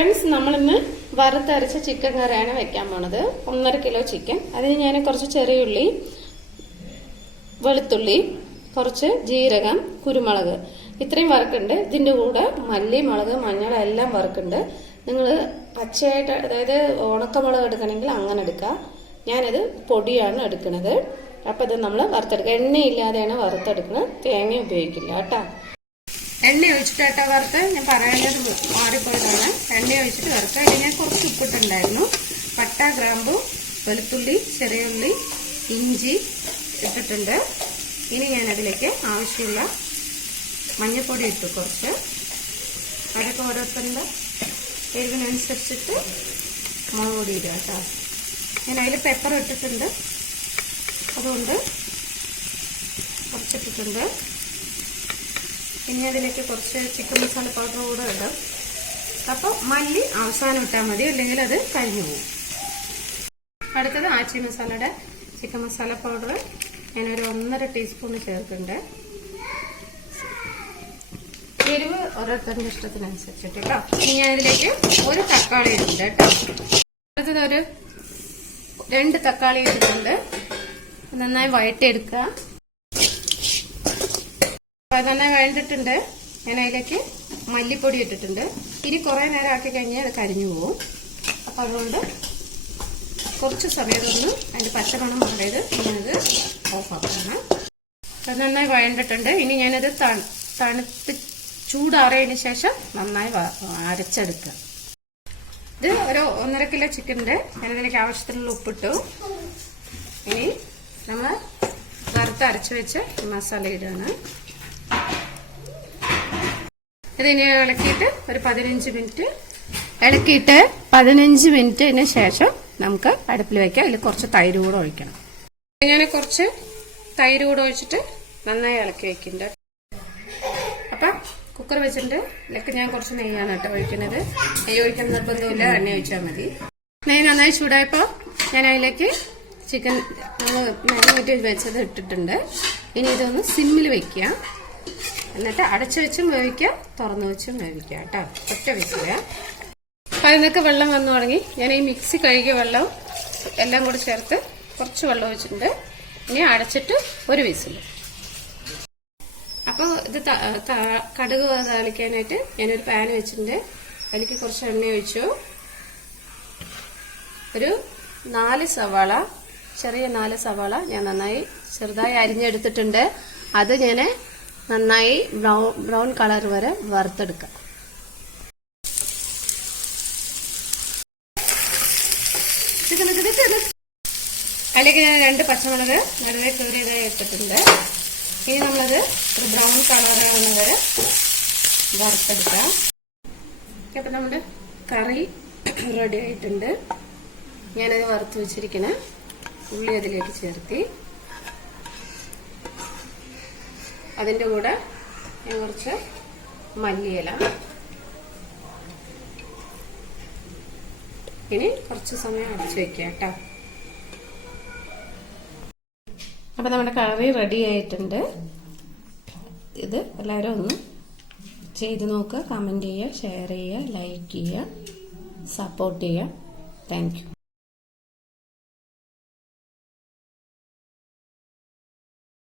Friends, നമ്മളിന്ന് വറുത്തരച്ച chicken കറിയാണ് വെക്കാൻ പോണത്. 1.5 കിലോ ചിക്കൻ. അതിന് ഞാൻ കുറച്ച് ചെറിയുള്ളി, വെളുത്തുള്ളി, കുറച്ച് ജീരകം, കുരുമുളക് ഇത്രയും വറുക്കുന്നുണ്ട്. ഇതിന്റെ കൂടെ മല്ലി, മുളക്, മഞ്ഞൾ എല്ലാം വറുക്കുന്നുണ്ട്. നിങ്ങൾ പച്ചയായിട്ട്, അതായത് ഉണക്കമുളക് എടുക്കണമെങ്കിൽ അങ്ങനെ എടുക്കുക. ഞാനത് പൊടിയാണ് എടുക്കുന്നത്. അപ്പൊ ഇത് നമ്മൾ വറുത്തെടുക്കുക. എണ്ണയില്ലാതെയാണ് വറുത്തെടുക്കുന്നത്, തേങ്ങ ഉപയോഗിക്കില്ല കേട്ടോ. എണ്ണ ഒഴിച്ചിട്ടാട്ടോ വറുത്ത്. ഞാൻ പറയാനത് മാറിപ്പോയതാണ്. എണ്ണ ഒഴിച്ചിട്ട് വറുക്കുക. അതിൽ ഞാൻ കുറച്ച് ഉപ്പിട്ടുണ്ടായിരുന്നു. പട്ട, ഗ്രാമ്പു, വെളുത്തുള്ളി, ചെറിയ ഉള്ളി, ഇഞ്ചി ഇട്ടിട്ടുണ്ട്. ഇനി ഞാൻ അതിലേക്ക് ആവശ്യമുള്ള മഞ്ഞൾപ്പൊടി ഇട്ടു കുറച്ച്. അതൊക്കെ ഓരോരുത്തരുടെ എരിവിനനുസരിച്ചിട്ട് മുളക് പൊടി ഇടുക കേട്ടോ. ഞാൻ അതിൽ പെപ്പർ ഇട്ടിട്ടുണ്ട്, അതുകൊണ്ട് കുറച്ചിട്ടിട്ടുണ്ട്. ഇനി അതിലേക്ക് കുറച്ച് ചിക്കൻ മസാല പൗഡർ കൂടെ ഇടാം. അപ്പോൾ മല്ലി അവസാനം ഇട്ടാൽ മതി, അല്ലെങ്കിൽ അത് കരിഞ്ഞു പോകും. അടുത്തത് ആച്ചി മസാലയുടെ ചിക്കൻ മസാല പൗഡർ ഞാനൊരു 1.5 ടീസ്പൂൺ ചേർക്കുന്നുണ്ട്. എരിവ് ഓരോരുത്തരുടെ ഇഷ്ടത്തിനനുസരിച്ചിട്ട് കേട്ടോ. ഇനി ഞാൻ ഇതിലേക്ക് ഒരു തക്കാളി ഇടുന്നുണ്ട് കേട്ടോ. അടുത്തത് ഒരു 2 തക്കാളി ഇട്ടിട്ടുണ്ട്. നന്നായി വഴറ്റിയെടുക്കുക. നന്നായി വഴണ്ടിട്ടുണ്ട്. ഞാൻ അതിലേക്ക് മല്ലിപ്പൊടി ഇട്ടിട്ടുണ്ട്. ഇനി കുറെ നേരം ആക്കി കഴിഞ്ഞാൽ അത് കരിഞ്ഞു പോകും. അപ്പൊ അതുകൊണ്ട് കുറച്ച് സമയം ഒന്ന് അതിന്റെ പച്ചമണം മാറിയത് ഞാനത് ഓഫാക്കണം. അത് നന്നായി വഴണ്ടിട്ടുണ്ട്. ഇനി ഞാനത് തണുത്ത് ചൂടാറിയതിന് ശേഷം നന്നായി അരച്ചെടുക്കുക. ഇത് ഒരു 1.5 കിലോ ചിക്കൻ്റെ ഞാനതിലേക്ക് ആവശ്യത്തിനുള്ള ഉപ്പിട്ടു. ഇനി നമ്മൾ വറുത്ത് അരച്ചു വെച്ച് മസാല ഇടുകയാണ്. ഇതിനെ ഇളക്കിയിട്ട് ഒരു 15 മിനിറ്റ് ഇളക്കിയിട്ട് 15 മിനിറ്റിന് ശേഷം നമുക്ക് അടുപ്പിൽ വെക്കാം. അതിൽ കുറച്ച് തൈര് കൂടെ ഒഴിക്കണം. ഞാൻ കുറച്ച് തൈര് കൂടെ ഒഴിച്ചിട്ട് നന്നായി ഇളക്കി വെക്കുന്നുണ്ട്. അപ്പം കുക്കർ വെച്ചിട്ടുണ്ട്. ഇതിലേക്ക് ഞാൻ കുറച്ച് നെയ്യാണ് കേട്ടോ ഒഴിക്കുന്നത്. നെയ്യ് ഒഴിക്കുന്ന നിർബന്ധമില്ല, എണ്ണ ഒഴിച്ചാൽ മതി. നെയ്യ് നന്നായി ചൂടായപ്പോൾ ഞാൻ അതിലേക്ക് ചിക്കൻ നമ്മൾ മാരിനേറ്റ് വെച്ചത് ഇട്ടിട്ടുണ്ട്. ഇനി ഇതൊന്ന് സിമ്മിൽ വെക്കുക. എന്നിട്ട് അടച്ചു വെച്ചും വേവിക്കുക, തുറന്നു വെച്ചും വേവിക്കുക കേട്ടോ. ഒറ്റ വിസില്. അപ്പം അതിനൊക്കെ വെള്ളം വന്നു തുടങ്ങി. ഞാൻ ഈ മിക്സി കഴുകിയ വെള്ളം എല്ലാം കൂടി ചേർത്ത് കുറച്ച് വെള്ളം ഒഴിച്ചിട്ടുണ്ട്. ഇനി അടച്ചിട്ട് ഒരു വിസിൽ. അപ്പോൾ ഇത് കടുക് താളിക്കാനായിട്ട് ഞാനൊരു പാൻ വെച്ചിട്ടുണ്ട്. അതിലേക്ക് കുറച്ച് എണ്ണ ഒഴിച്ചു. ഒരു 4 സവാള, ചെറിയ 4 സവാള ഞാൻ നന്നായി ചെറുതായി അരിഞ്ഞെടുത്തിട്ടുണ്ട്. അത് ഞാൻ നന്നായി ബ്രൗൺ കളർ വരെ വറുത്തെടുക്കാം. അതിലേക്ക് ഞാൻ 2 പച്ചമുളക് നടുവേ കീറിയതായി ഇട്ടിട്ടുണ്ട്. ഇനി നമ്മളത് ഒരു ബ്രൗൺ കളർ ആവുന്ന വരെ വറുത്തെടുക്കാം. അപ്പം നമ്മുടെ കറി റെഡി ആയിട്ടുണ്ട്. ഞാനത് വറുത്ത് വെച്ചിരിക്കുന്ന ഉള്ളി അതിലേക്ക് ചേർത്തി. അതിൻ്റെ കൂടെ ഞാൻ കുറച്ച് മല്ലിയില. ഇനി കുറച്ച് സമയം അടച്ചു വെക്കുക കേട്ടോ. അപ്പൊ നമ്മുടെ കറി റെഡി ആയിട്ടുണ്ട്. ഇത് എല്ലാവരും ഒന്ന് ചെയ്ത് നോക്കുക, കമന്റ് ചെയ്യുക, ഷെയർ ചെയ്യുക, ലൈക്ക് ചെയ്യുക, സപ്പോർട്ട് ചെയ്യുക. Thank you.